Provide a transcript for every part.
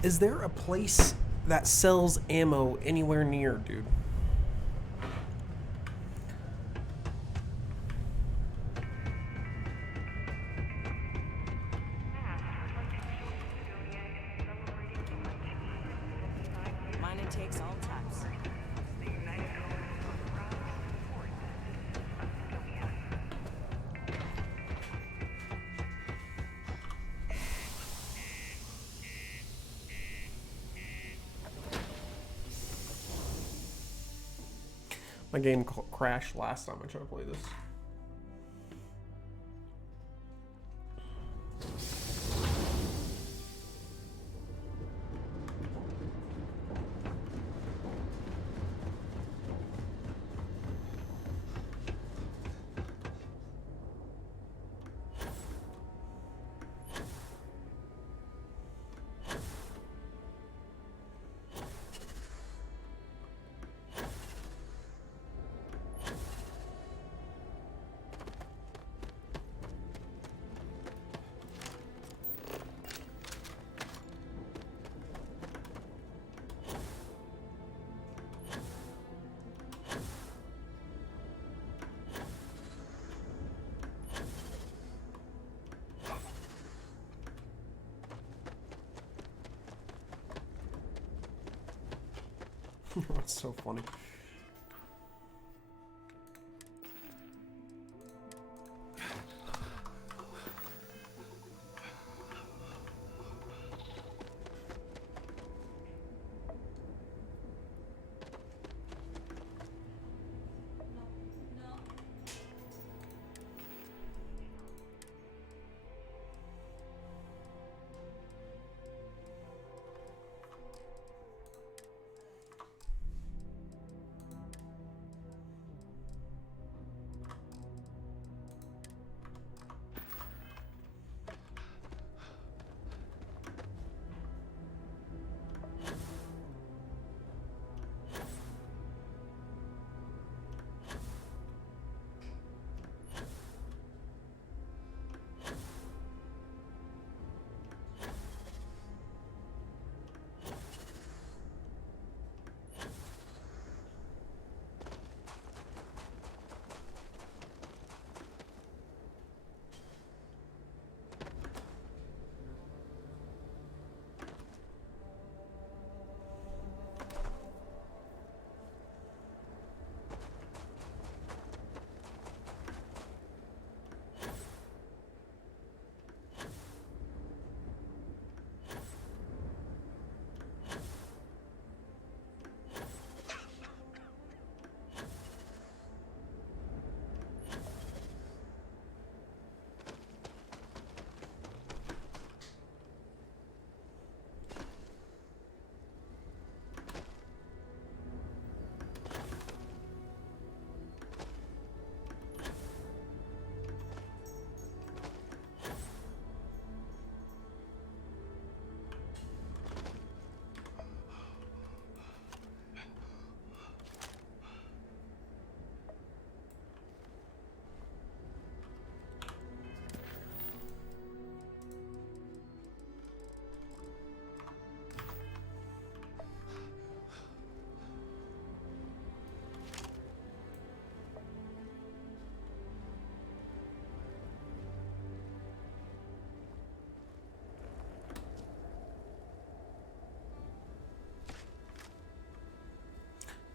Is there a place that sells ammo anywhere near, dude? Mine takes all types. My game crashed last time I tried to play this. That's so funny.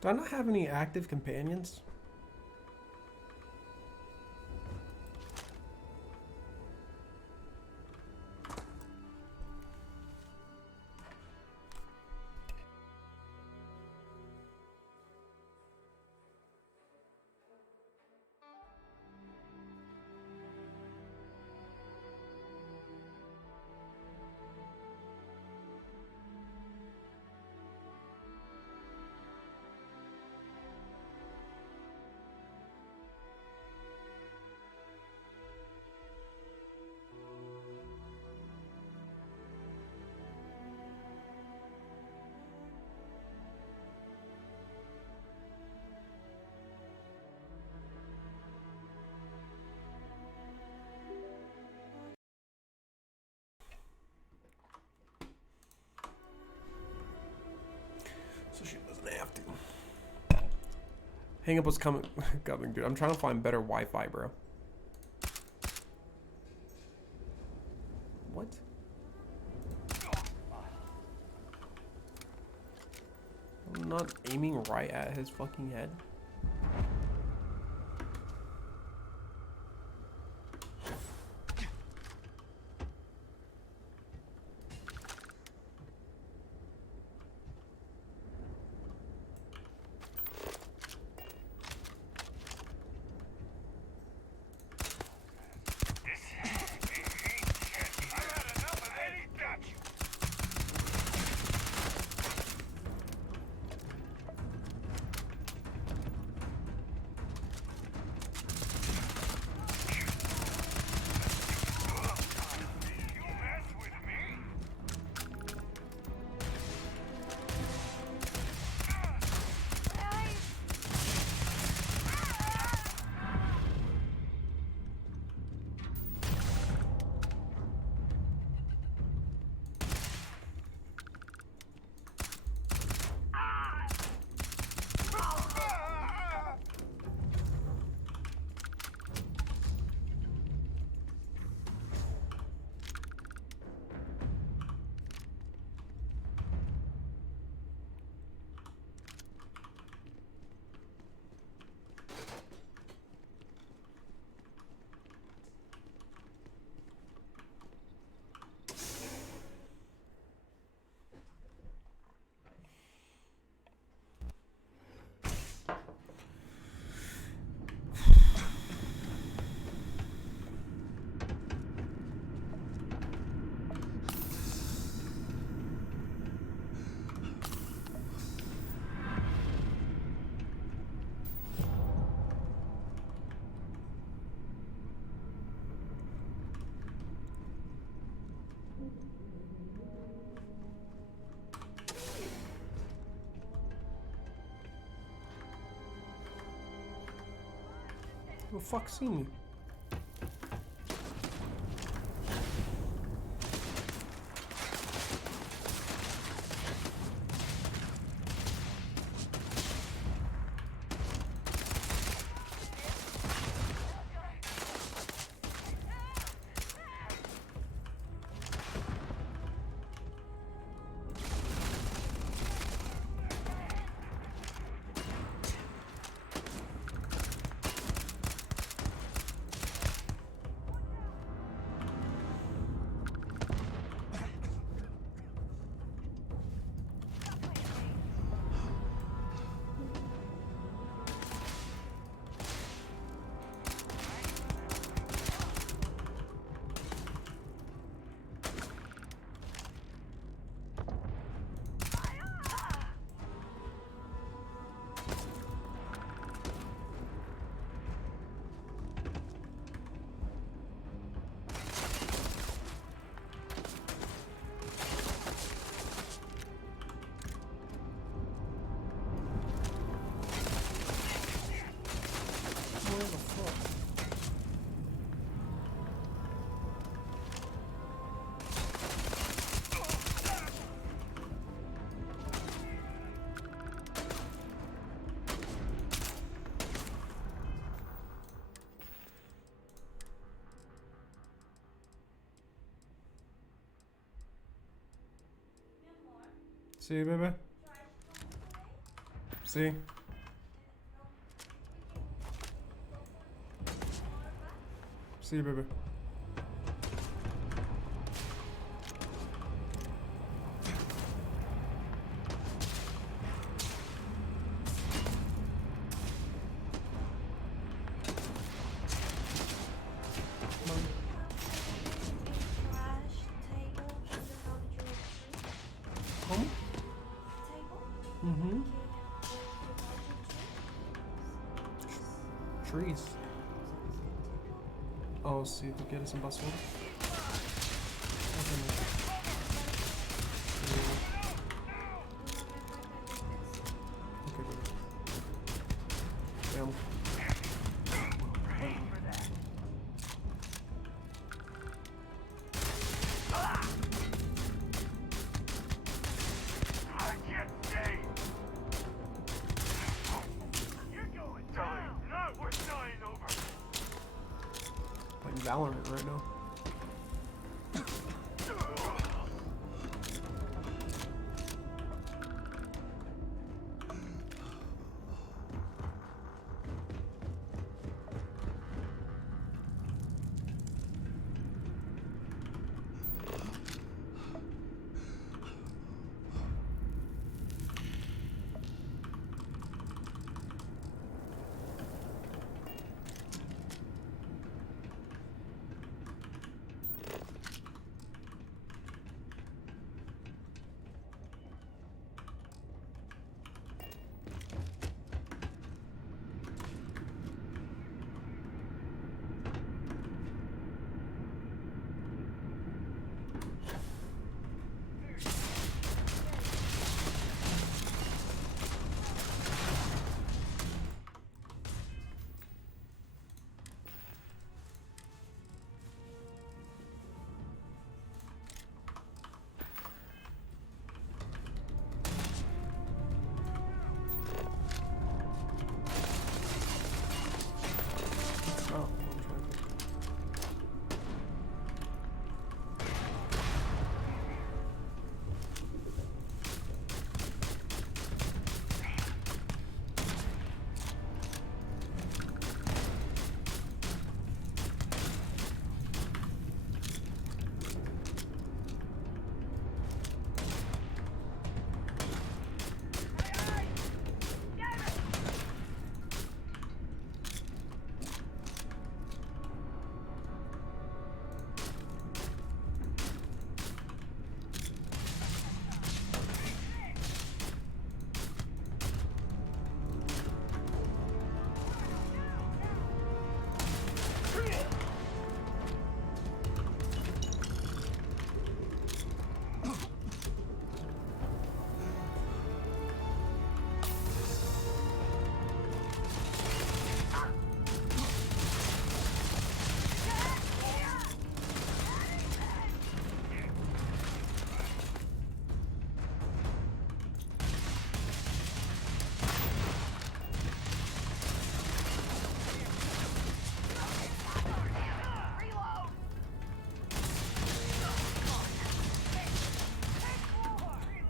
Do I not have any active companions? Hang up was coming, dude. I'm trying to find better Wi-Fi, bro. What? I'm not aiming right at his fucking head. Who the fuck seen me? See, baby? See? See, baby? Home? Mm-hmm. Trees. Oh, see if we get us some bus one. Okay, good. Damn. You're going Valorant right now. Oh, I'm trying to...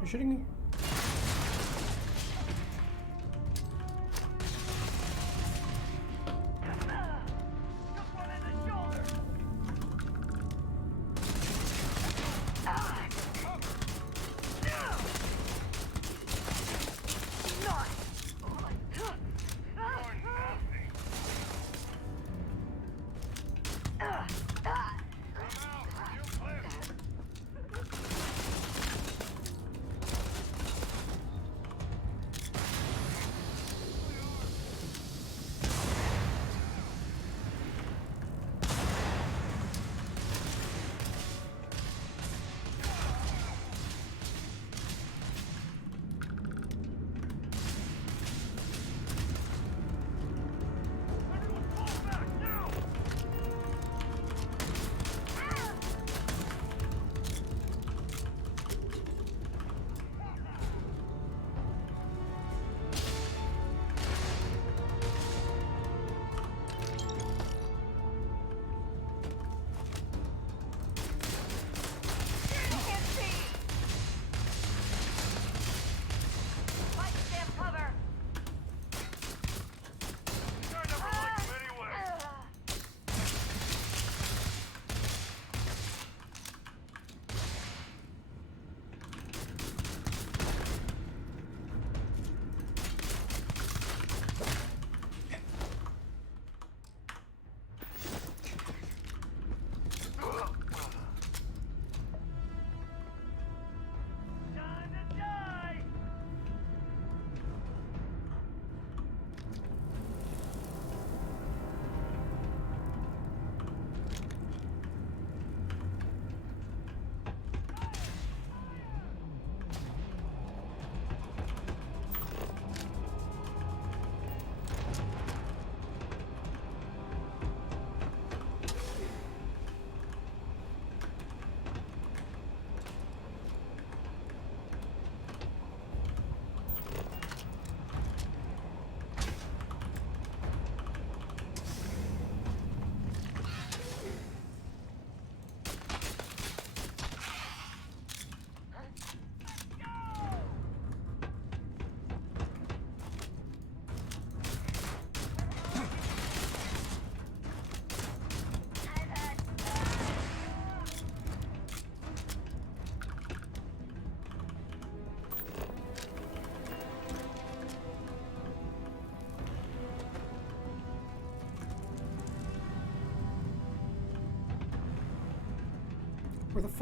You're shooting me?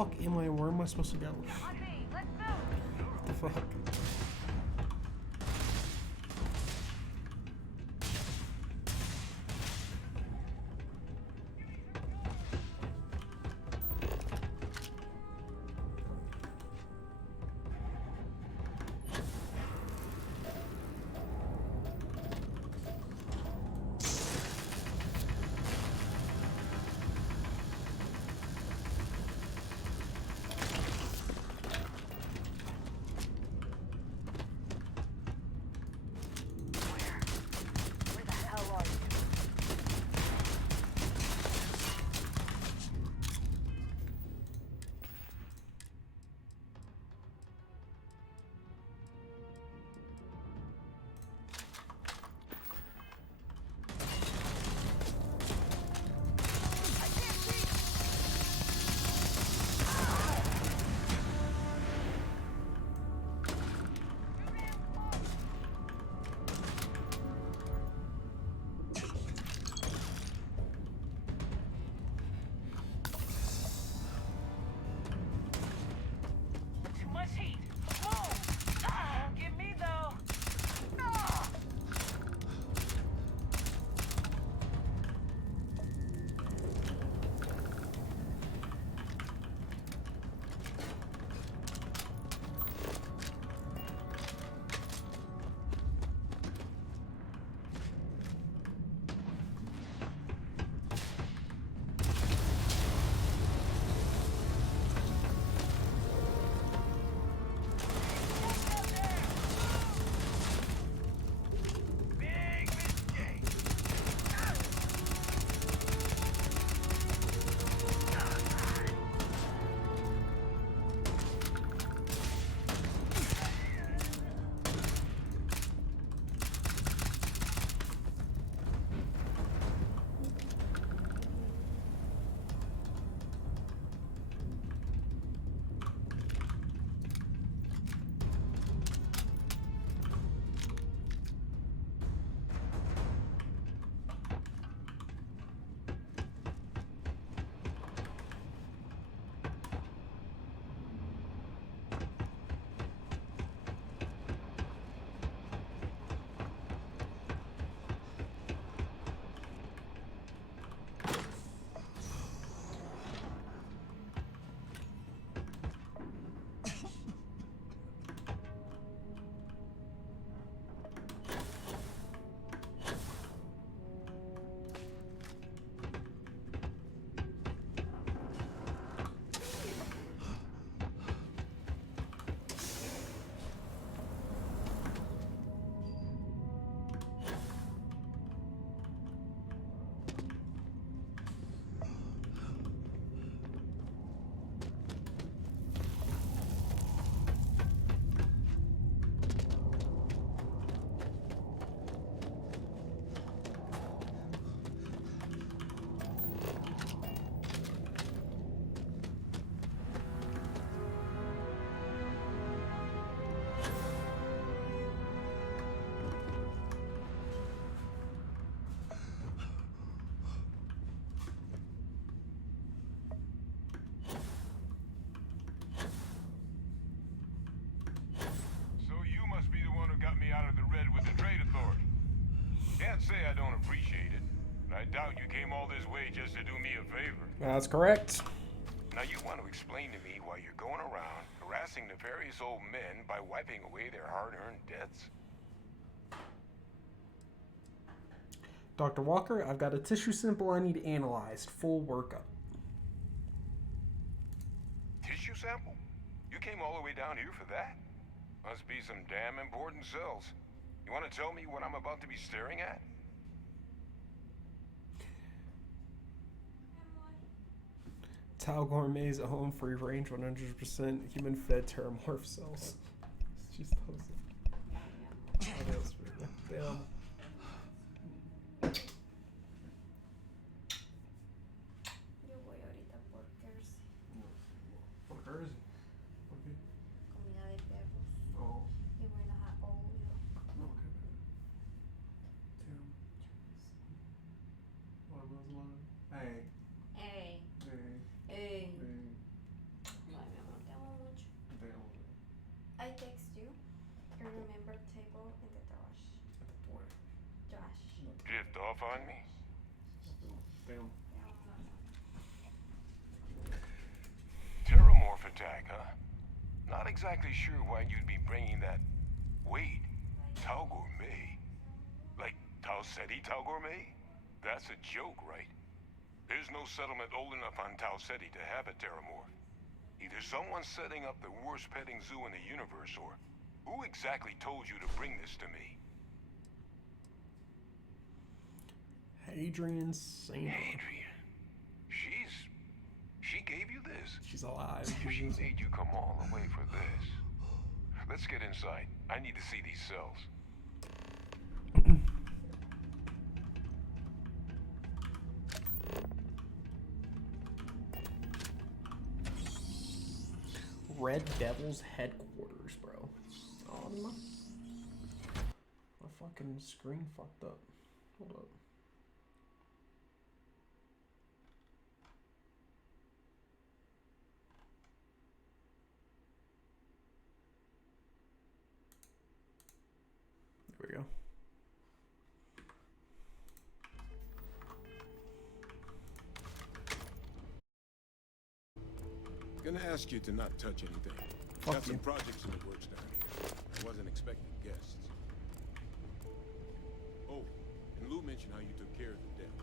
fuck am I? Where am I supposed to go? On me, let's move. What the fuck? Where the hell are you? I can't see. Too much heat. Move. Don't get me though. Ah! Big mistake. So you must be the one who got me out of the red with the trade authority. Can't say I don't appreciate it, but I doubt you came all this way just to do me a favor. That's correct. Now you want to explain to me why you're going around harassing nefarious old men by wiping away their hard-earned debts? Dr. Walker, I've got a tissue sample I need analyzed. Full workup. Tissue sample? You came all the way down here for that? Must be some damn important cells. You want to tell me what I'm about to be staring at? Tau Gourmet's own free range 100% human fed Terrormorph cells. She's posted. Damn. Yo voy ahorita por Kers, Por hers? Okay. comida de perros. Oh. Y voy a dejar obvio. Okay. Tim. What was the line? Hey. Hey, Hey. hey. Hey. I remember table in the trash. Where? Trash. Drift off on me? Damn. Terrormorph attack, huh? Not exactly sure why you'd be bringing that. Wait, Tau Gourmet? Like Tau Ceti Tau Gourmet? That's a joke, right? There's no settlement old enough on Tau Ceti to have a Terrormorph. Either someone's setting up the worst petting zoo in the universe, or who exactly told you to bring this to me? Hadrian Saint. Adrian. She gave you this? She's alive. She made you come all the way for this. Let's get inside. I need to see these cells. Red Devil's headquarters, bro. Oh, my fucking screen fucked up. Hold up. There we go. Gonna ask you to not touch anything. Fuck Got some you. projects in the works down here. I wasn't expecting guests. Oh, and Lou mentioned how you took care of the debt.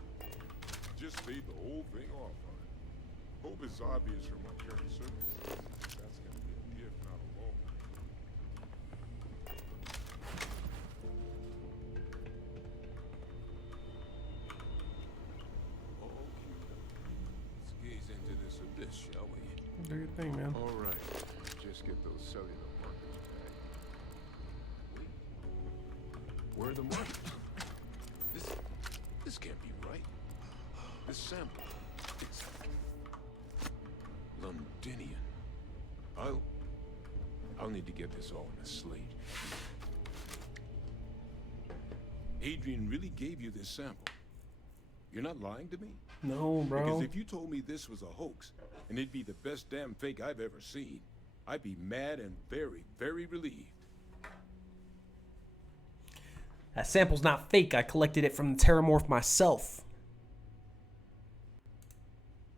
Just paid the whole thing off on it. Hope it's obvious from my current circumstances. That's gonna be a gift, not a loan. Let's gaze into this abyss, shall we? Do your thing, man. All right, just get those cellular markers back. Wait. Where are the markers? This can't be right. This sample, it's Londinian. I'll need to get this all in a slate. Adrian really gave you this sample. You're not lying to me? No, bro. Because if you told me this was a hoax, and it'd be the best damn fake I've ever seen, I'd be mad and very, very relieved. That sample's not fake. I collected it from the Terrormorph myself.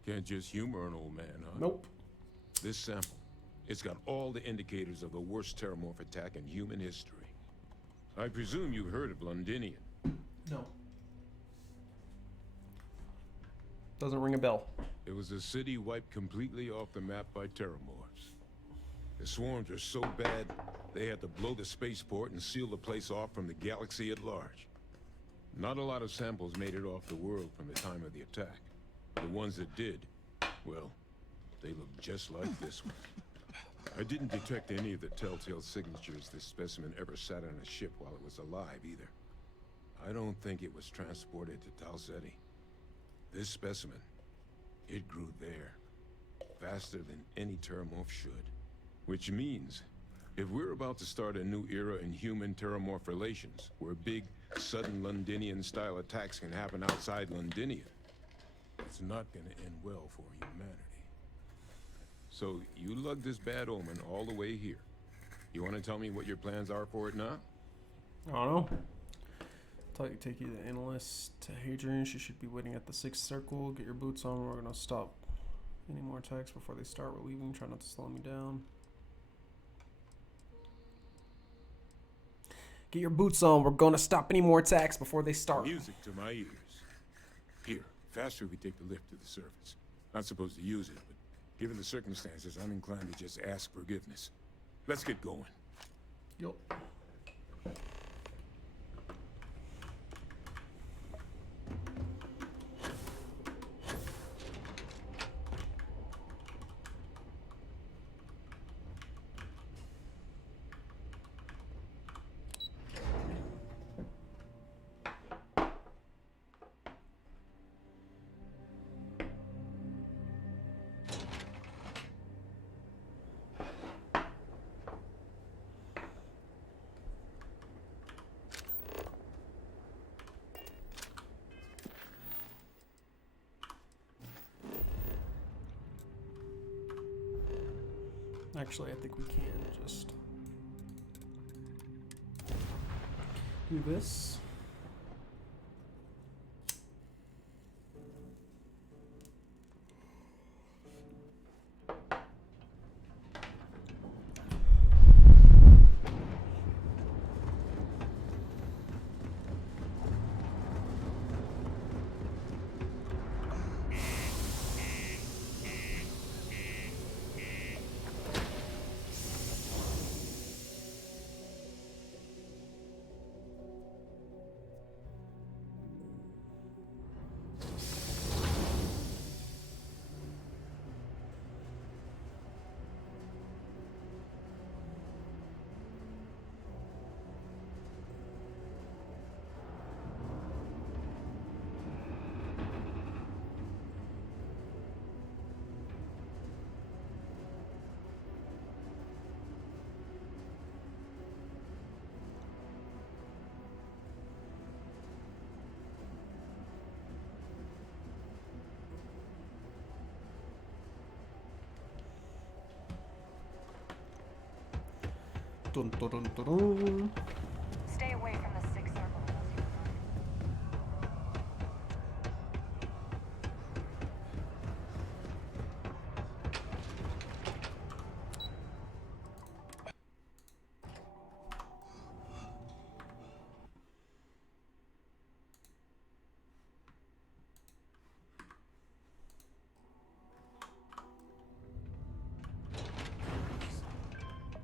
Can't just humor an old man, huh? Nope. This sample, it's got all the indicators of the worst Terrormorph attack in human history. I presume you've heard of Londinian. No. Doesn't ring a bell. It was a city wiped completely off the map by Terrormorphs. The swarms are so bad, they had to blow the spaceport and seal the place off from the galaxy at large. Not a lot of samples made it off the world from the time of the attack. The ones that did, well, they look just like this one. I didn't detect any of the telltale signatures this specimen ever sat on a ship while it was alive, either. I don't think it was transported to Tau Ceti. This specimen, it grew there, faster than any Terrormorph should. Which means, if we're about to start a new era in human-Terrormorph relations, where big, sudden Londinian-style attacks can happen outside Londinia, it's not gonna end well for humanity. So, you lugged this bad omen all the way here. You wanna tell me what your plans are for it now? I don't know. Take you the analyst to Hadrian. She should be waiting at the 6th circle. Get your boots on. We're gonna stop any more attacks before they start. We're leaving. Try not to slow me down. Get your boots on. We're gonna stop any more attacks before they start. Music to my ears. Here, faster we take the lift to the surface. Not supposed to use it, but given the circumstances, I'm inclined to just ask forgiveness. Let's get going. Yup. Actually, I think we can just... Do this. Dun, dun, dun, dun, dun. Stay away from the sixth circle unless you find.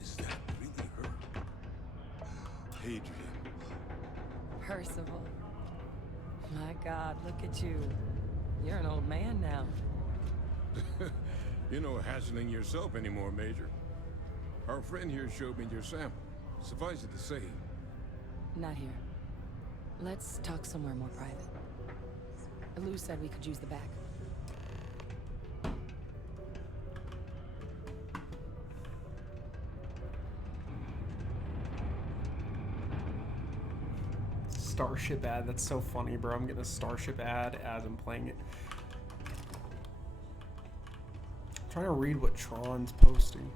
Is that really her? Adrian. Percival. My God, look at you. You're an old man now. You're no hassling yourself anymore, Major. Our friend here showed me your sample. Suffice it to say, Not here. Let's talk somewhere more private. Lou said we could use the back. Starship ad. That's so funny, bro. I'm getting a Starship ad as I'm playing it. I'm trying to read what Tron's posting.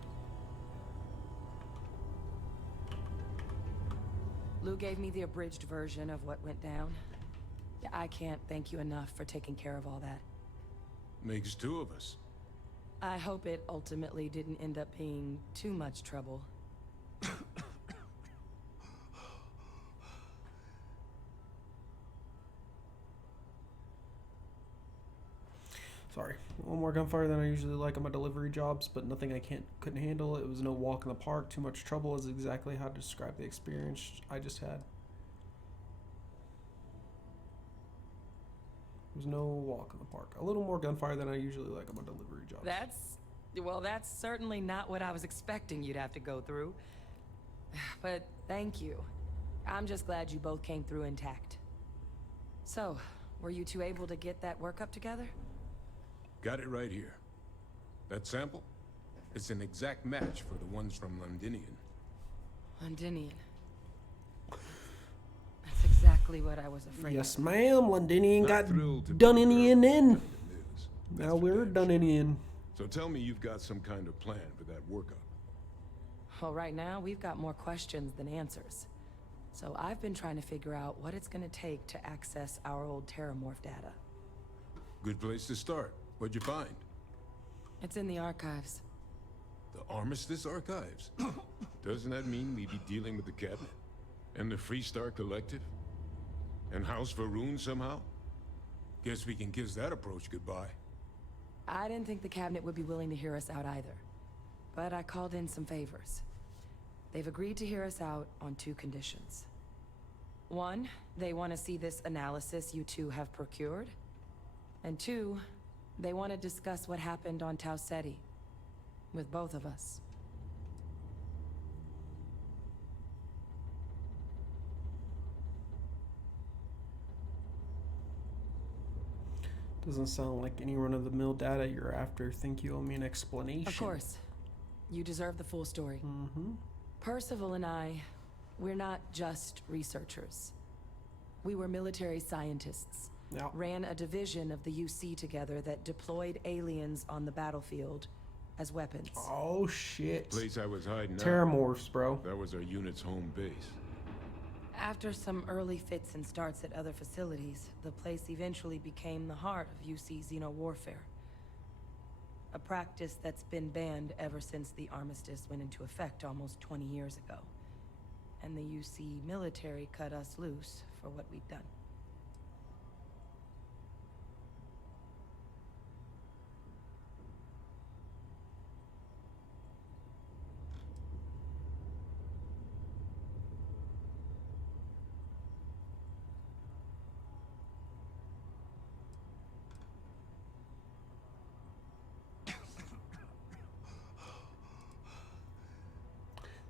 Lou gave me the abridged version of what went down. I can't thank you enough for taking care of all that. makes two of us. I hope it ultimately didn't end up being too much trouble. Sorry. A little more gunfire than I usually like on my delivery jobs, but nothing I couldn't handle. It was no walk in the park. Too much trouble is exactly how to describe the experience I just had. It was no walk in the park. A little more gunfire than I usually like on my delivery jobs. That's certainly not what I was expecting you'd have to go through. But thank you. I'm just glad you both came through intact. So, were you two able to get that workup together? Got it right here. That sample? It's an exact match for the ones from Londinian. Londinian. That's exactly what I was afraid Yes, of. ma'am. Londinian Not got thrilled to be Duninian there, in. but it is. That's Now for we're damn sure. Duninian. So tell me you've got some kind of plan for that workup. Well, right now, we've got more questions than answers. So I've been trying to figure out what it's gonna take to access our old Terrormorph data. Good place to start. What'd you find? It's in the archives. The Armistice Archives? Doesn't that mean we'd be dealing with the Cabinet? And the Freestar Collective? And House Varun somehow? Guess we can kiss that approach goodbye. I didn't think the cabinet would be willing to hear us out either. But I called in some favors. They've agreed to hear us out on 2 conditions. 1, they want to see this analysis you two have procured. And 2, they want to discuss what happened on Tau Ceti. With both of us. Doesn't sound like any run-of-the-mill data you're after. Think you owe me an explanation. Of course. You deserve the full story. Mm-hmm. Percival and I, we're not just researchers. We were military scientists. Yeah. Ran a division of the UC together that deployed aliens on the battlefield as weapons. Oh, shit. Place I was hiding out. Terrormorphs, bro. That was our unit's home base. After some early fits and starts at other facilities, the place eventually became the heart of UC xeno-warfare. A practice that's been banned ever since the armistice went into effect almost 20 years ago. And the UC military cut us loose for what we'd done.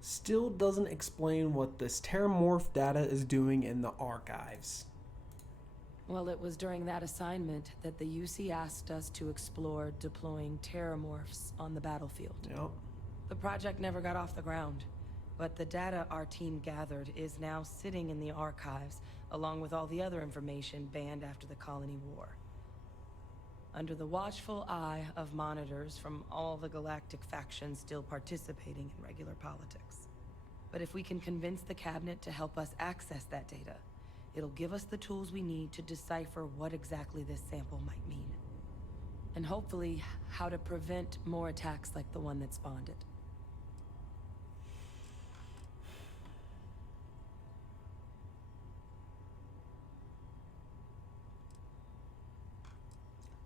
Still doesn't explain what this Terrormorph data is doing in the archives. Well, it was during that assignment that the UC asked us to explore deploying Terrormorphs on the battlefield. Yep. The project never got off the ground, but the data our team gathered is now sitting in the archives, along with all the other information banned after the Colony War. Under the watchful eye of monitors from all the galactic factions still participating in regular politics. But if we can convince the cabinet to help us access that data, it'll give us the tools we need to decipher what exactly this sample might mean. And hopefully, how to prevent more attacks like the one that spawned it.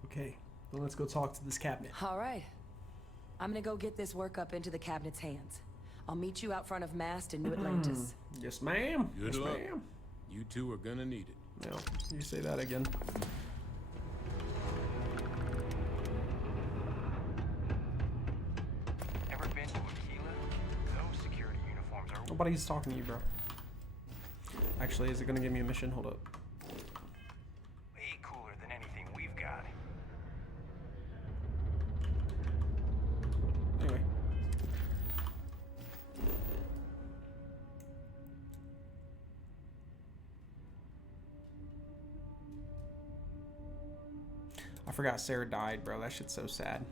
Okay, then let's go talk to this cabinet. All right. I'm gonna go get this work up into the cabinet's hands. I'll meet you out front of Mast in New Atlantis. Yes, ma'am. Good Yes, luck. ma'am. You two are gonna need it. No, you say that again. Ever been to Aquila? Those security uniforms are Nobody's talking to you, bro. Actually, is it gonna give me a mission? Hold up. way cooler than anything we've got. Anyway. I forgot Sarah died, bro. That shit's so sad.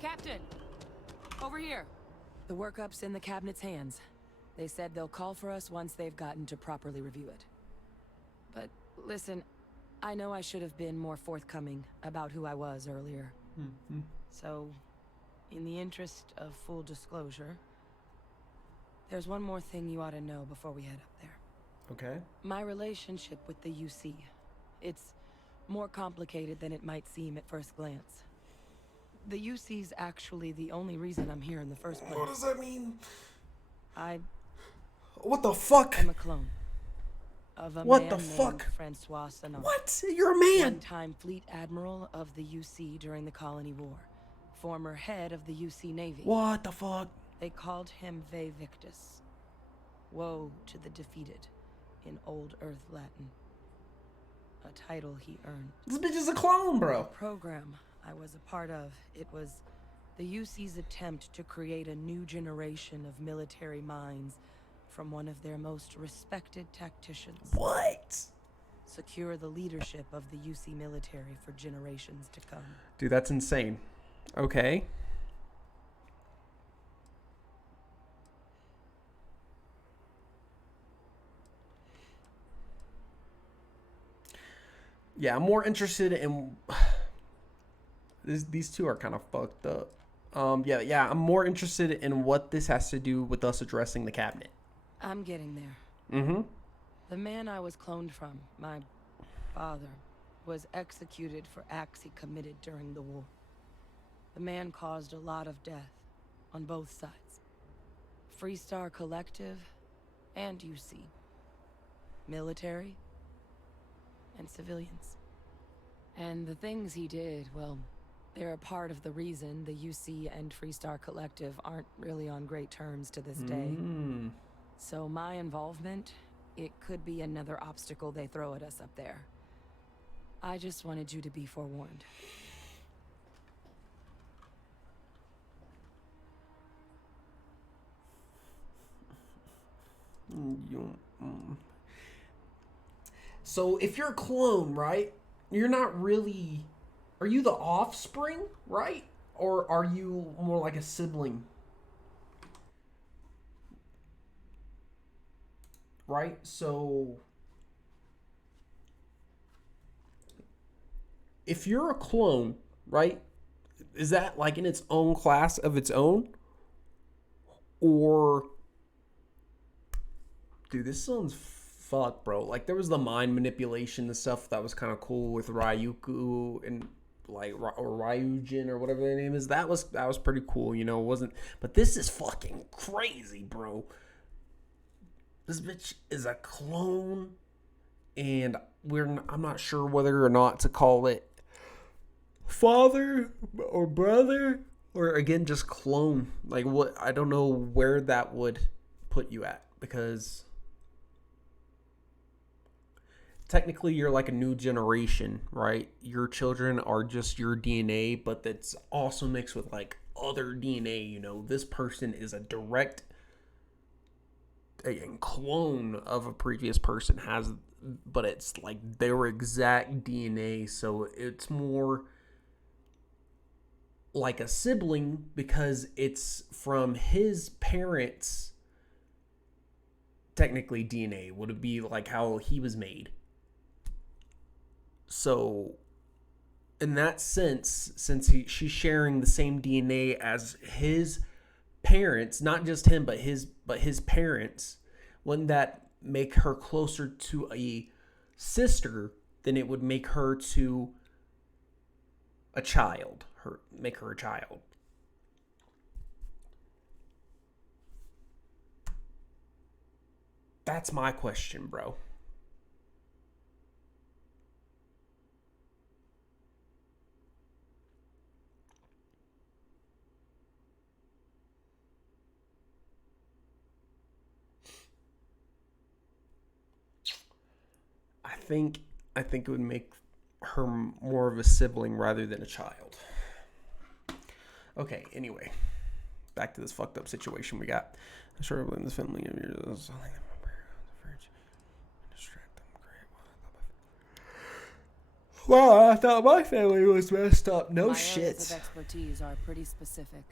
Captain! Over here. The workup's in the cabinet's hands. They said they'll call for us once they've gotten to properly review it. But listen, I know I should have been more forthcoming about who I was earlier. So, in the interest of full disclosure, there's one more thing you ought to know before we head up there. Okay. My relationship with the UC. It's more complicated than it might seem at first glance. The UC's actually the only reason I'm here in the first place. What does that mean? What the fuck? I'm a clone of a What man the named fuck? Francois Sanon. What? You're a man. One-time fleet admiral of the UC during the Colony War. Former head of the UC Navy. What the fuck? They called him Ve Victus. Woe to the defeated in Old Earth Latin. A title he earned. This bitch is a clone, bro. Program I was a part of, it was the UC's attempt to create a new generation of military minds from one of their most respected tacticians. What? Secure the leadership of the UC military for generations to come. Dude, that's insane. Okay. Yeah, I'm more interested in... These two are kind of fucked up. Yeah, I'm more interested in what this has to do with us addressing the cabinet. I'm getting there. Mm-hmm. The man I was cloned from, my father, was executed for acts he committed during the war. The man caused a lot of death on both sides. Freestar Collective and UC. Military and civilians. And the things he did, well, they're a part of the reason the UC and Freestar Collective aren't really on great terms to this day. So my involvement, it could be another obstacle they throw at us up there. I just wanted you to be forewarned. So if you're a clone, right? You're not really... Are you the offspring, right? Or are you more like a sibling? Right? So... If you're a clone, right? Is that like in its own class of its own? Or... Dude, this sounds fucked, bro. Like, there was the mind manipulation and stuff that was kind of cool with Ryuku and, like, or Ryujin or whatever their name is. That was pretty cool, you know. It wasn't... But this is fucking crazy, bro. This bitch is a clone. And I'm not sure whether or not to call it father or brother. Or, again, just clone. Like, what... I don't know where that would put you at. Because... Technically, you're like a new generation, right? Your children are just your DNA, but that's also mixed with like other DNA. You know, this person is a direct clone of a previous person, but it's like their exact DNA. So it's more like a sibling because it's from his parents. Technically, DNA would it be like how he was made. So, in that sense, since she's sharing the same DNA as his parents, not just him, but his parents, wouldn't that make her closer to a sister than it would make her to a child? Make her a child. That's my question, bro. I think it would make her more of a sibling rather than a child. Okay, anyway. Back to this fucked up situation we got. I'm sure in this family of yours. Wow, I thought my family was messed up. No My shit. areas of expertise are pretty specific,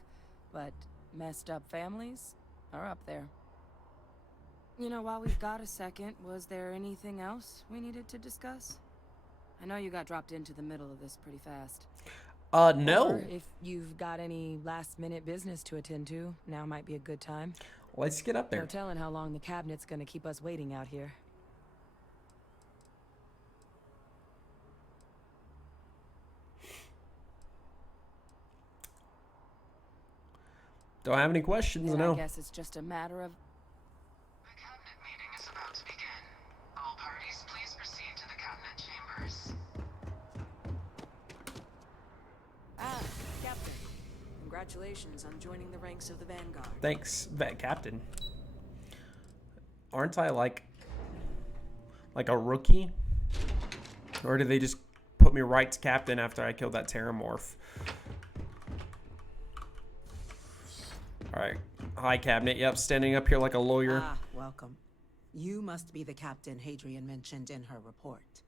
but messed up families are up there. You know, while we've got a second, was there anything else we needed to discuss? I know you got dropped into the middle of this pretty fast. No. Or if you've got any last-minute business to attend to, now might be a good time. Let's get up there. No telling how long the cabinet's gonna keep us waiting out here. Don't have any questions, Then no. I guess it's just a matter of... The cabinet meeting is about to begin. All parties, please proceed to the cabinet chambers. Ah, Captain. Congratulations on joining the ranks of the Vanguard. Thanks, Vet Captain. Aren't I like a rookie? Or did they just put me right to captain after I killed that Terrormorph? Alright. Hi, Cabinet. Yep, standing up here like a lawyer. Ah, welcome. You must be the captain Hadrian mentioned in her report.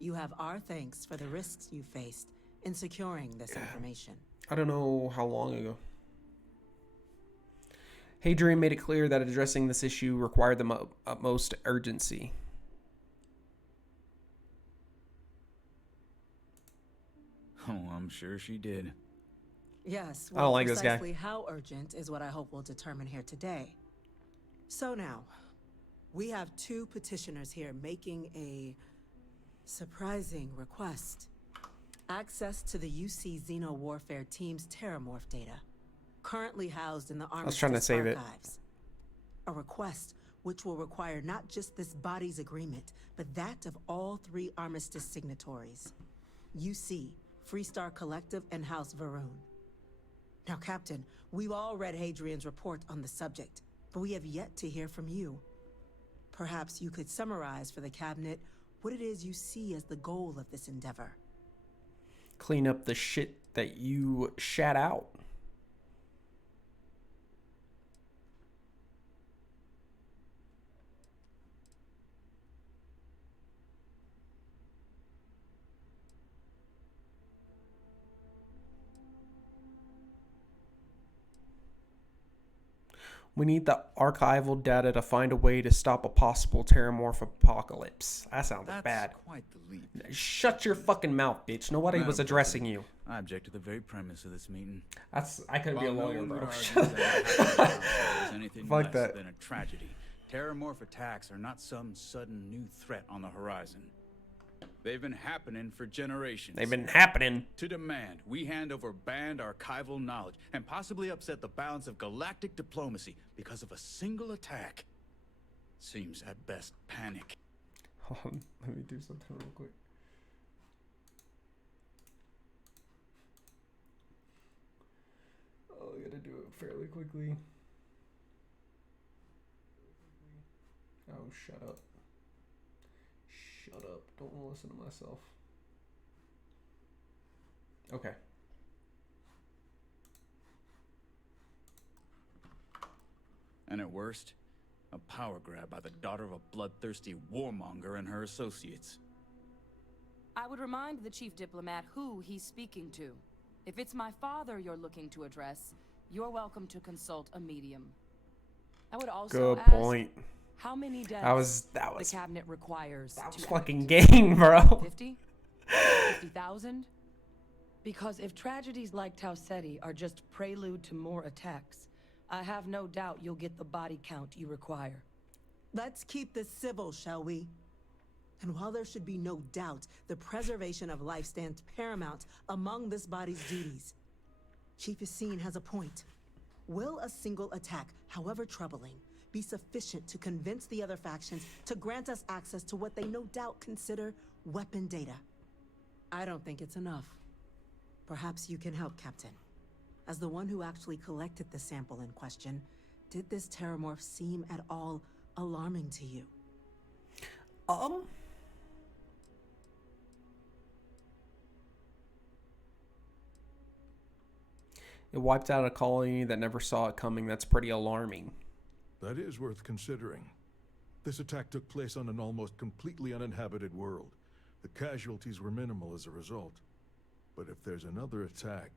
You have our thanks for the risks you faced in securing this information. I don't know how long ago. Hadrian made it clear that addressing this issue required the utmost urgency. Oh, I'm sure she did. Yes, I don't like this guy. precisely how urgent is what I hope we'll determine here today. So now, we have 2 petitioners here making a surprising request. Access to the UC Xeno Warfare Team's Terrormorph data, currently housed in the Armistice trying to save it. archives. A request which will require not just this body's agreement, but that of all 3 Armistice signatories. UC, Freestar Collective, and House Varun. Now, Captain, we've all read Hadrian's report on the subject, but we have yet to hear from you. Perhaps you could summarize for the Cabinet what it is you see as the goal of this endeavor. Clean up the shit that you shat out. We need the archival data to find a way to stop a possible Terrormorph apocalypse. That sounds That's bad. quite the leap. Shut your fucking mouth, bitch. Nobody was addressing you. I object to the very premise of this meeting. I couldn't be a While lawyer, no one bro. would argue that is anything Fuck less that. than a tragedy. Terrormorph attacks are not some sudden new threat on the horizon. They've been happening for generations. They've been happening. To demand we hand over banned archival knowledge and possibly upset the balance of galactic diplomacy because of a single attack seems at best panic. Hold on, let me do something real quick. Oh, I gotta do it fairly quickly. Oh, shut up. Shut up. Don't want to listen to myself. Okay. And at worst, a power grab by the daughter of a bloodthirsty warmonger and her associates. I would remind the chief diplomat who he's speaking to. If it's my father you're looking to address, you're welcome to consult a medium. I would also Good ask point. how many deaths That was the cabinet requires. That was to fucking act. gang, bro. 50? 50,000? Because if tragedies like Tauceti are just prelude to more attacks, I have no doubt you'll get the body count you require. Let's keep this civil, shall we? And while there should be no doubt the preservation of life stands paramount among this body's duties, Chief Yassine has a point. Will a single attack, however troubling, be sufficient to convince the other factions to grant us access to what they no doubt consider weapon data? I don't think it's enough. Perhaps you can help, Captain. As the one who actually collected the sample in question, did this Terrormorph seem at all alarming to you? It wiped out a colony that never saw it coming. That's pretty alarming. That is worth considering. This attack took place on an almost completely uninhabited world. The casualties were minimal as a result. But if there's another attack,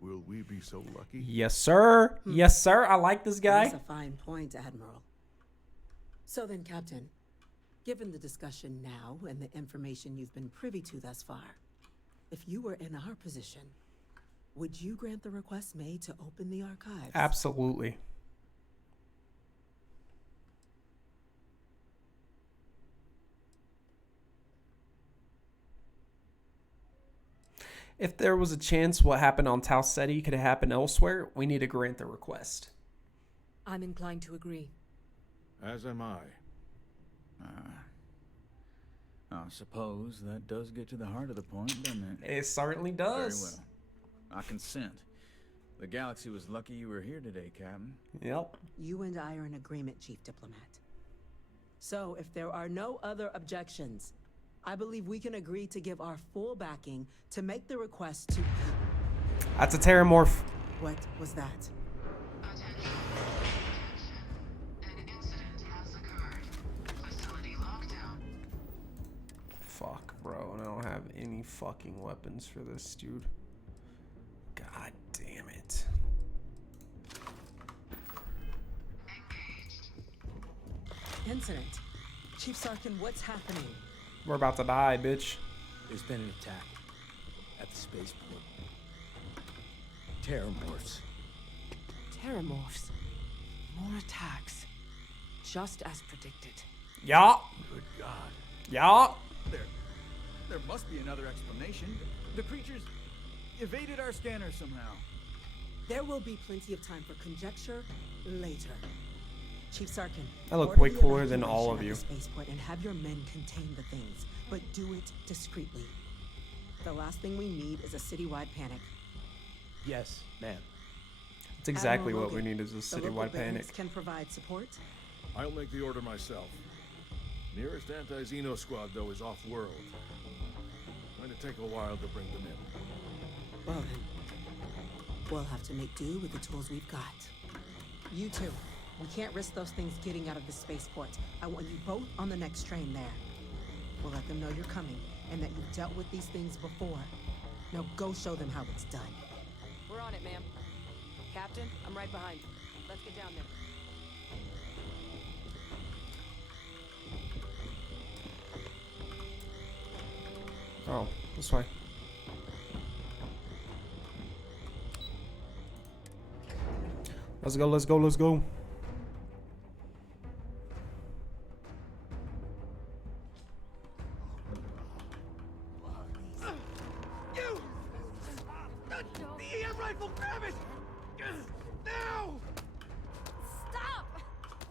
will we be so lucky? Yes, sir. Yes, sir. I like this guy. That's a fine point, Admiral. So then, Captain, given the discussion now and the information you've been privy to thus far, if you were in our position, would you grant the request made to open the archives? Absolutely. If there was a chance what happened on Tauceti could have happened elsewhere, we need to grant the request. I'm inclined to agree. As am I. I suppose that does get to the heart of the point, doesn't it? It certainly does. Very well. I consent. The galaxy was lucky you were here today, Captain. Yep. You and I are in agreement, Chief Diplomat. So, if there are no other objections, I believe we can agree to give our full backing to make the request to... That's a Terrormorph. What was that? Attention. An incident has occurred. Facility lockdown. Fuck, bro. I don't have any fucking weapons for this, dude. God damn it. Engaged. Incident. Chief Sarkin, what's happening? We're about to die, bitch. There's been an attack at Spaceport. Terrormorphs. Terrormorphs. More attacks. Just as predicted. Yeah. Good God. Yeah. There must be another explanation. The creatures evaded our scanner somehow. There will be plenty of time for conjecture later. Chief Sarkin, I look order way the cooler than evacuation all of the you. Spaceport and have your men contain the things, but do it discreetly. The last thing we need is a citywide panic. Yes, ma'am. That's exactly Admiral what we Logan, need is a the local citywide panic. bands can provide support. I'll make the order myself. Nearest anti-Xeno squad, though, is off-world. Going to take a while to bring them in. Well then, we'll have to make do with the tools we've got. You two, we can't risk those things getting out of the spaceport. I want you both on the next train there. We'll let them know you're coming and that you've dealt with these things before. Now go show them how it's done. We're on it, ma'am. Captain, I'm right behind you. Let's get down there. Oh, this way. Let's go, let's go, let's go. You! The EM rifle, grab it! Now! Stop!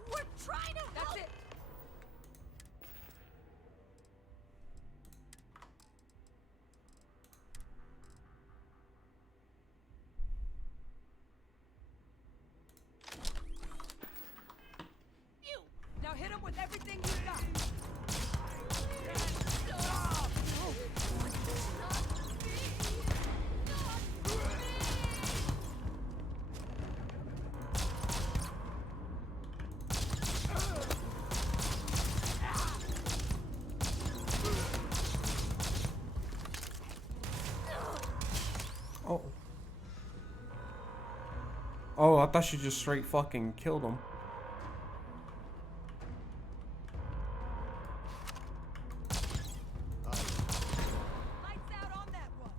We're trying to help! That's it. You! Now hit him with everything you got. Oh. Oh, I thought you just straight fucking killed him. Lights out on that one!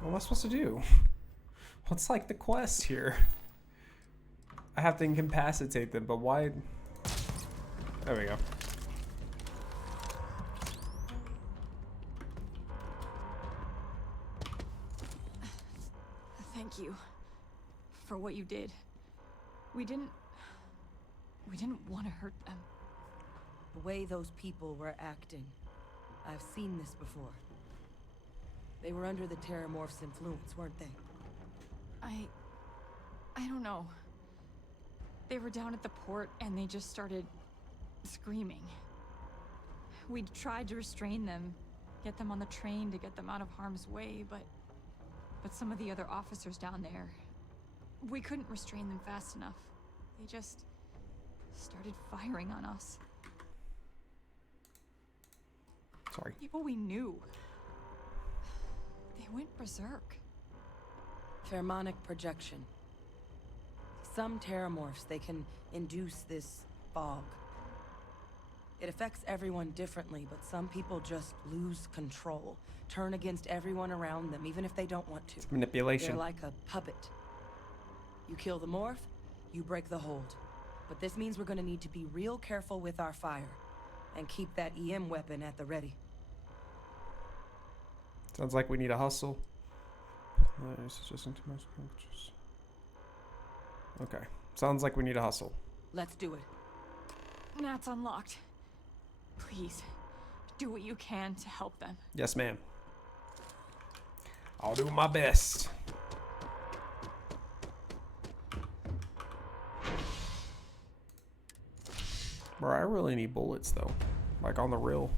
What am I supposed to do? What's like the quest here? I have to incapacitate them, but why? There we go. Thank you for what you did. We didn't want to hurt them. The way those people were acting. I've seen this before. They were under the Terrormorphs' influence, weren't they? I don't know. They were down at the port and they just started screaming. We tried to restrain them, get them on the train to get them out of harm's way, but some of the other officers down there, we couldn't restrain them fast enough. They just started firing on us. Sorry. People we knew. They went berserk. Pheromonic projection. Some Terrormorphs, they can induce this fog. It affects everyone differently, but some people just lose control, turn against everyone around them, even if they don't want to. It's manipulation. They're like a puppet. You kill the morph, you break the hold. But this means we're gonna need to be real careful with our fire, and keep that EM weapon at the ready. Sounds like we need a hustle. Suggesting too much. Okay. Sounds like we need a hustle. Let's do it. Nat's unlocked. Please, do what you can to help them. Yes, ma'am. I'll do my best. Bro, I really need bullets though. Like on the real.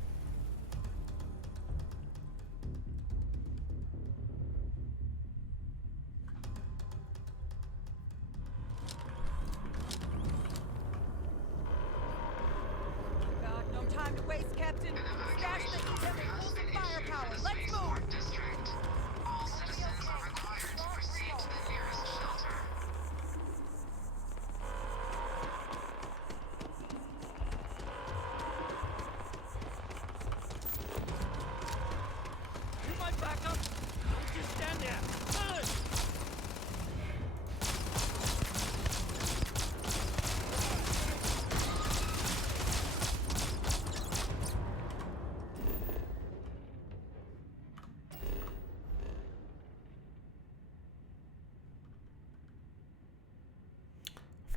Got no time to waste, Captain. Stash the EM and pull some firepower. Let's move! District. All citizens are required to proceed to the nearest shelter.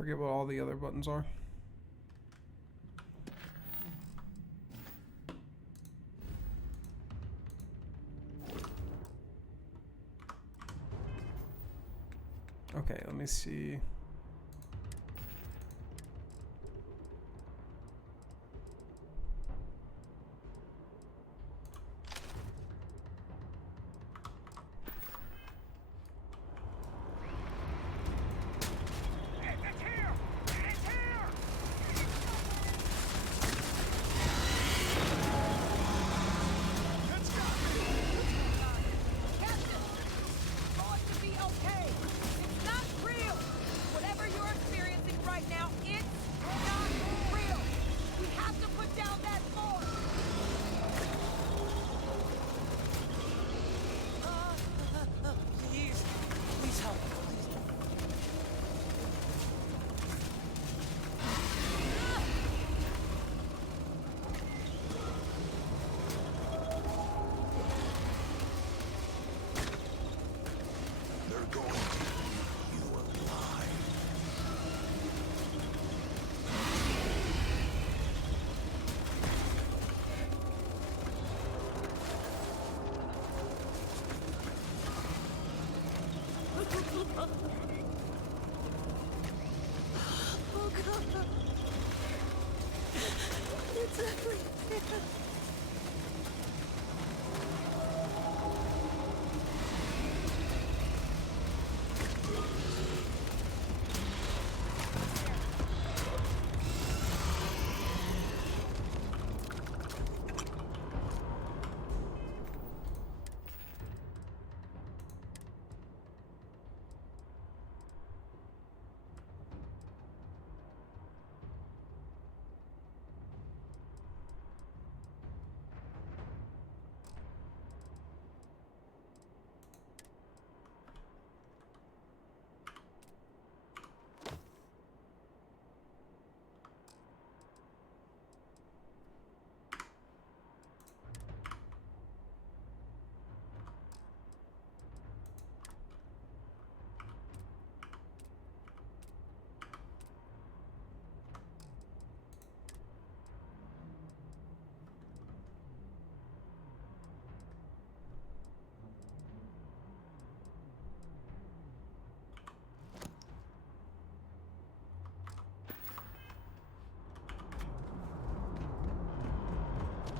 forget what all the other buttons are. Okay, let me see. Oh God. It's ugly.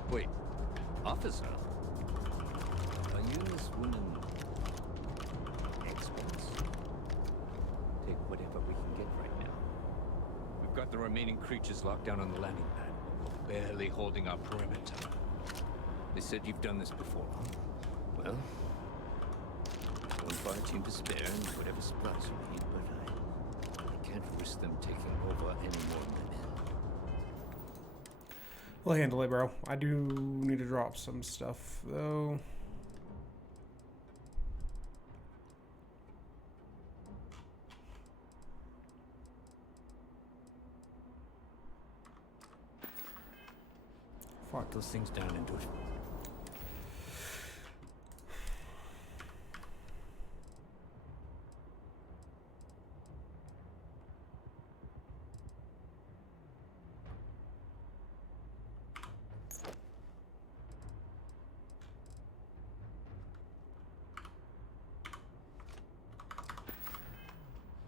Wait, officer? Are you this woman experts? Take whatever we can get right now. We've got the remaining creatures locked down on the landing pad. We're barely holding our perimeter. They said you've done this before. Well, one fire team to spare and whatever supplies we need, but I can't risk them taking over any more men. We'll handle it, bro. I do need to drop some stuff, though. Fart those things down into it.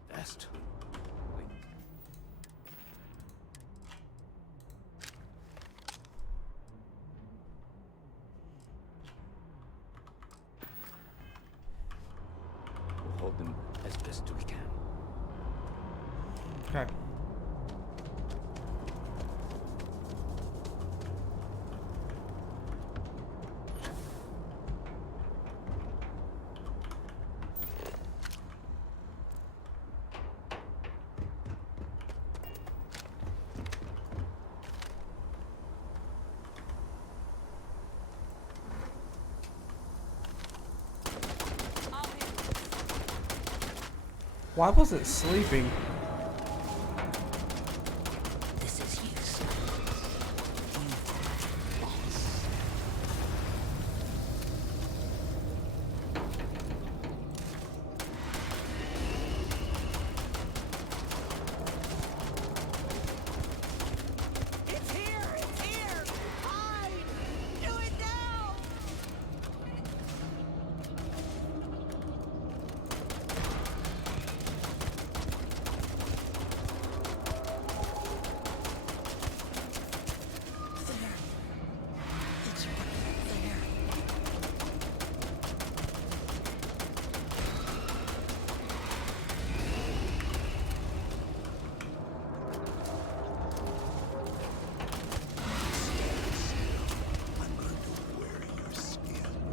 Best. Wait. We'll hold them as best we can. Okay. Why was it sleeping? This is useless.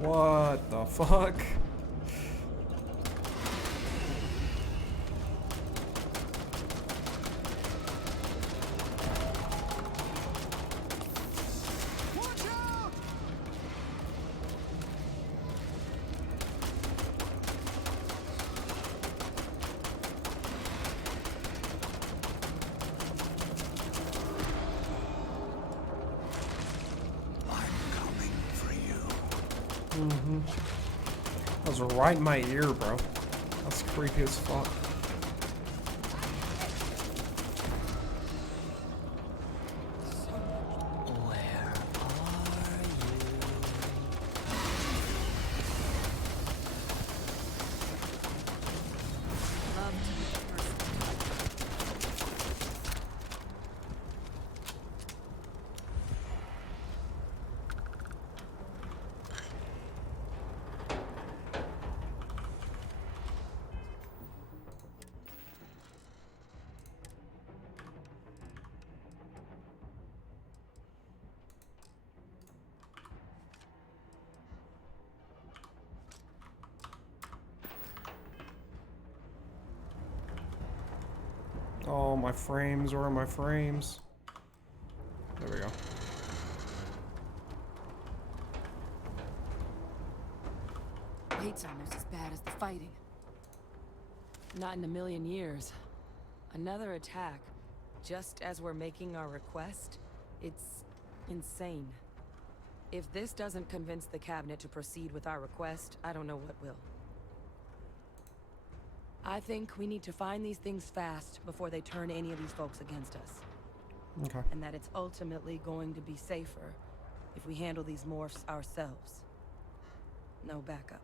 What the fuck? That was right in my ear, bro. That's creepy as fuck. Oh, my frames. Where are my frames? There we go. Wait's almost as bad as the fighting. Not in a million years. Another attack, just as we're making our request? It's insane. If this doesn't convince the cabinet to proceed with our request, I don't know what will. I think we need to find these things fast before they turn any of these folks against us. Okay. And that it's ultimately going to be safer if we handle these morphs ourselves. No backup.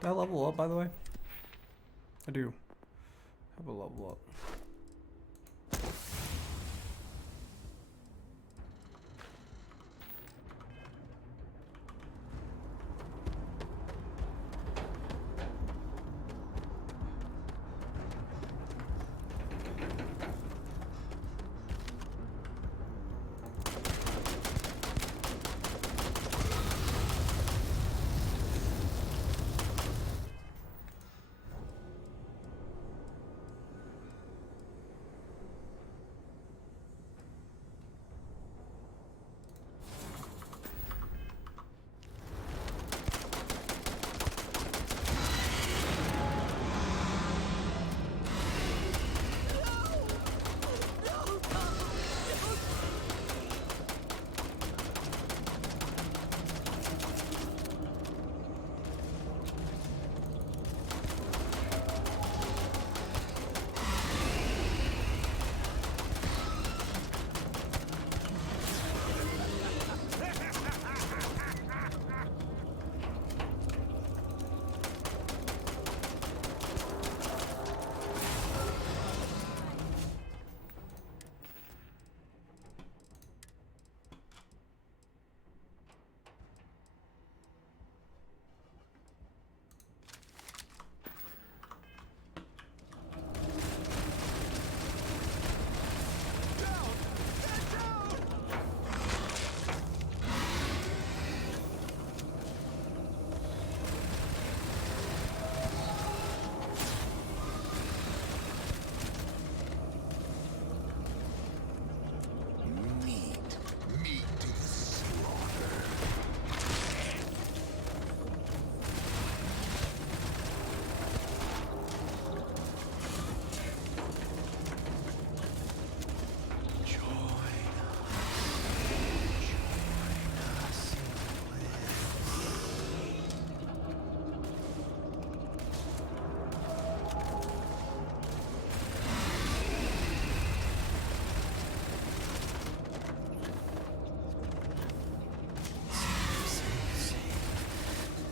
Did I level up, by the way? I do have a level up.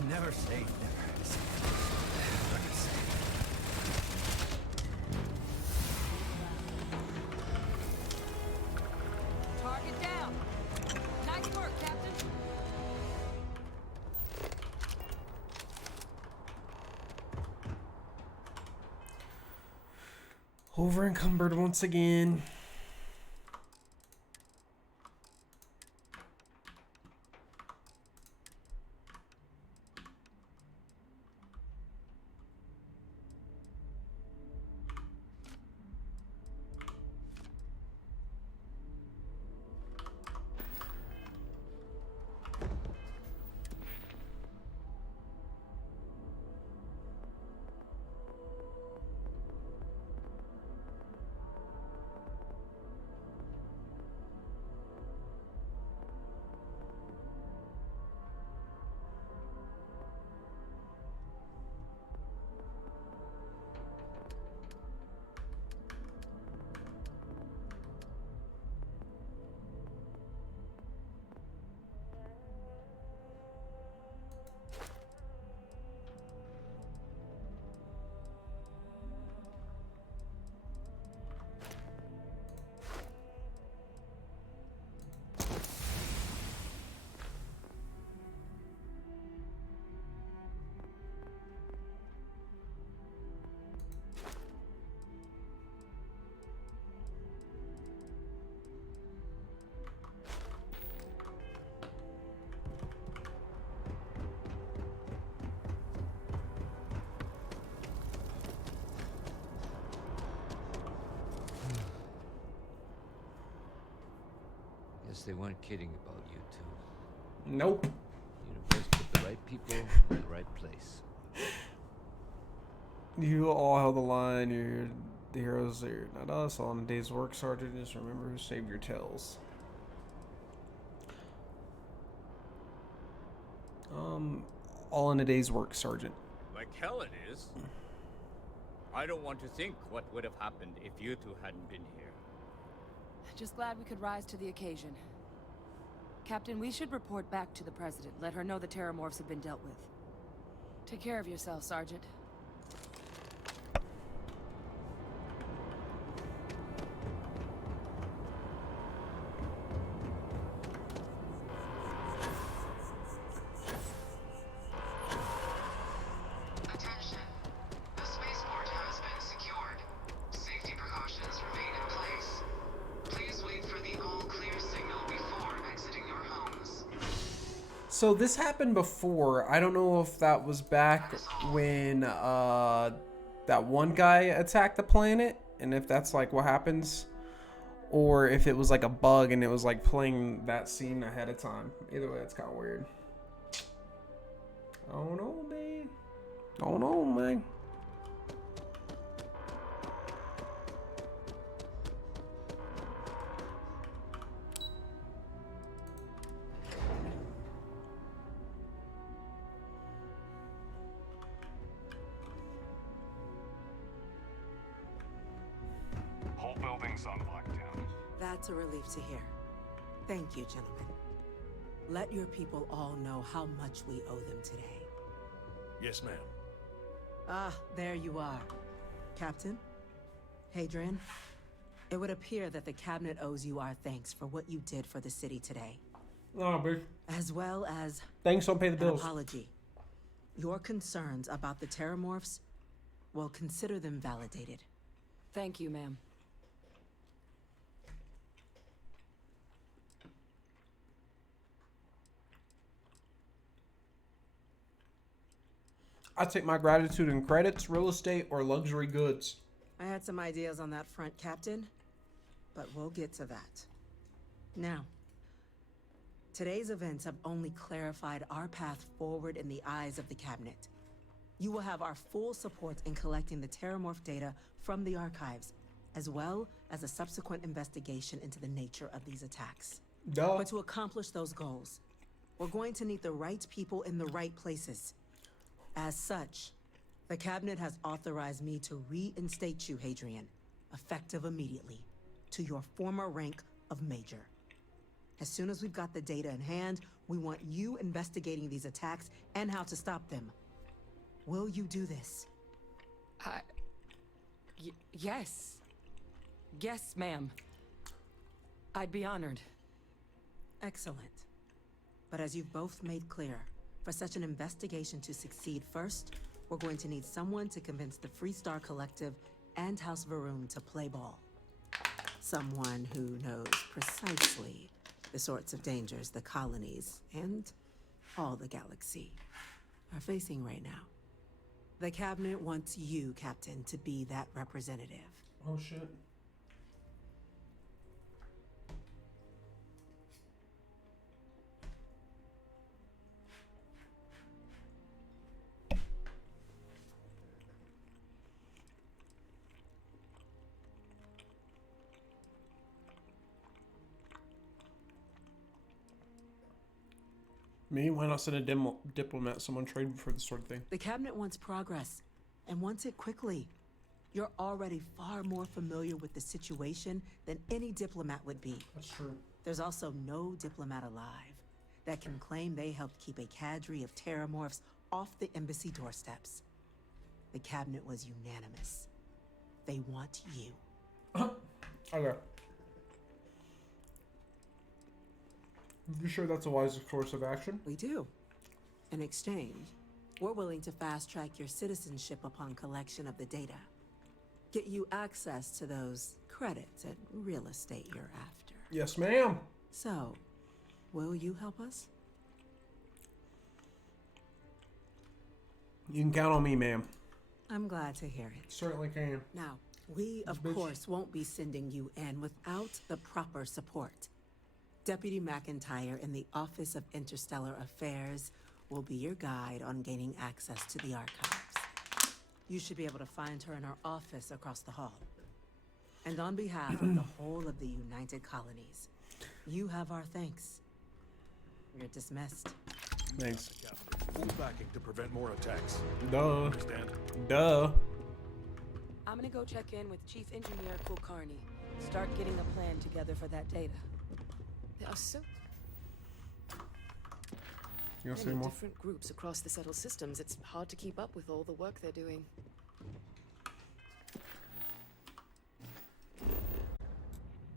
Never safe, never safe. Never safe. Target down. Nice work, Captain. Over encumbered once again. Guess they weren't kidding about you two. Nope. Universe put the right people in the right place. You all held the line. You're the heroes. They're not us. All in a day's work, Sergeant. Just remember who saved your tails. All in a day's work, Sergeant. Like hell it is. I don't want to think what would have happened if you two hadn't been here. Just glad we could rise to the occasion. Captain, we should report back to the President. Let her know the Terrormorphs have been dealt with. Take care of yourself, Sergeant. Attention. The spaceport has been secured. Safety precautions remain in place. Please wait for the all-clear signal before exiting your homes. So this happened before. I don't know if that was back when that one guy attacked the planet, and if that's like what happens, or if it was like a bug and it was like playing that scene ahead of time. Either way, it's kind of weird. I don't know, man. Don't know, man. Whole building's on lockdown. That's a relief to hear. Thank you, gentlemen. Let your people all know how much we owe them today. Yes, ma'am. Ah, there you are. Captain? Hadrian? It would appear that the Cabinet owes you our thanks for what you did for the city today. Oh, bitch. As well as Thanks, don't pay the an bills. apology. Your concerns about the Terrormorphs, well, consider them validated. Thank you, ma'am. I take my gratitude in credits, real estate, or luxury goods. I had some ideas on that front, Captain, but we'll get to that. Now, today's events have only clarified our path forward in the eyes of the Cabinet. You will have our full support in collecting the Terrormorph data from the archives, as well as a subsequent investigation into the nature of these attacks. Duh. But to accomplish those goals, we're going to need the right people in the right places. As such, the Cabinet has authorized me to reinstate you, Hadrian, effective immediately, to your former rank of Major. As soon as we've got the data in hand, we want you investigating these attacks and how to stop them. Will you do this? Yes. Yes, ma'am. I'd be honored. Excellent. But as you've both made clear, for such an investigation to succeed first, we're going to need someone to convince the Freestar Collective and House Varun to play ball. Someone who knows precisely the sorts of dangers the colonies and all the galaxy are facing right now. The Cabinet wants you, Captain, to be that representative. Oh, shit. Me? Why not send a diplomat, someone trade for this sort of thing? The Cabinet wants progress, and wants it quickly. You're already far more familiar with the situation than any diplomat would be. That's true. There's also no diplomat alive that can claim they helped keep a cadre of Terrormorphs off the embassy doorsteps. The Cabinet was unanimous. They want you. Okay. You sure that's a wise course of action? We do. In exchange, we're willing to fast-track your citizenship upon collection of the data. Get you access to those credits and real estate you're after. Yes, ma'am. So, will you help us? You can count on me, ma'am. I'm glad to hear it. Certainly can. Now, we, of course, won't be sending you in without the proper support. Deputy McIntyre in the Office of Interstellar Affairs will be your guide on gaining access to the archives. You should be able to find her in her office across the hall. And on behalf of the whole of the United Colonies, you have our thanks. You're dismissed. Thanks. Full backing to prevent more attacks. Duh. Understand? Duh. I'm gonna go check in with Chief Engineer Kulkarni. Start getting a plan together for that data. There are so You want to say many more? different groups across the settled systems. It's hard to keep up with all the work they're doing.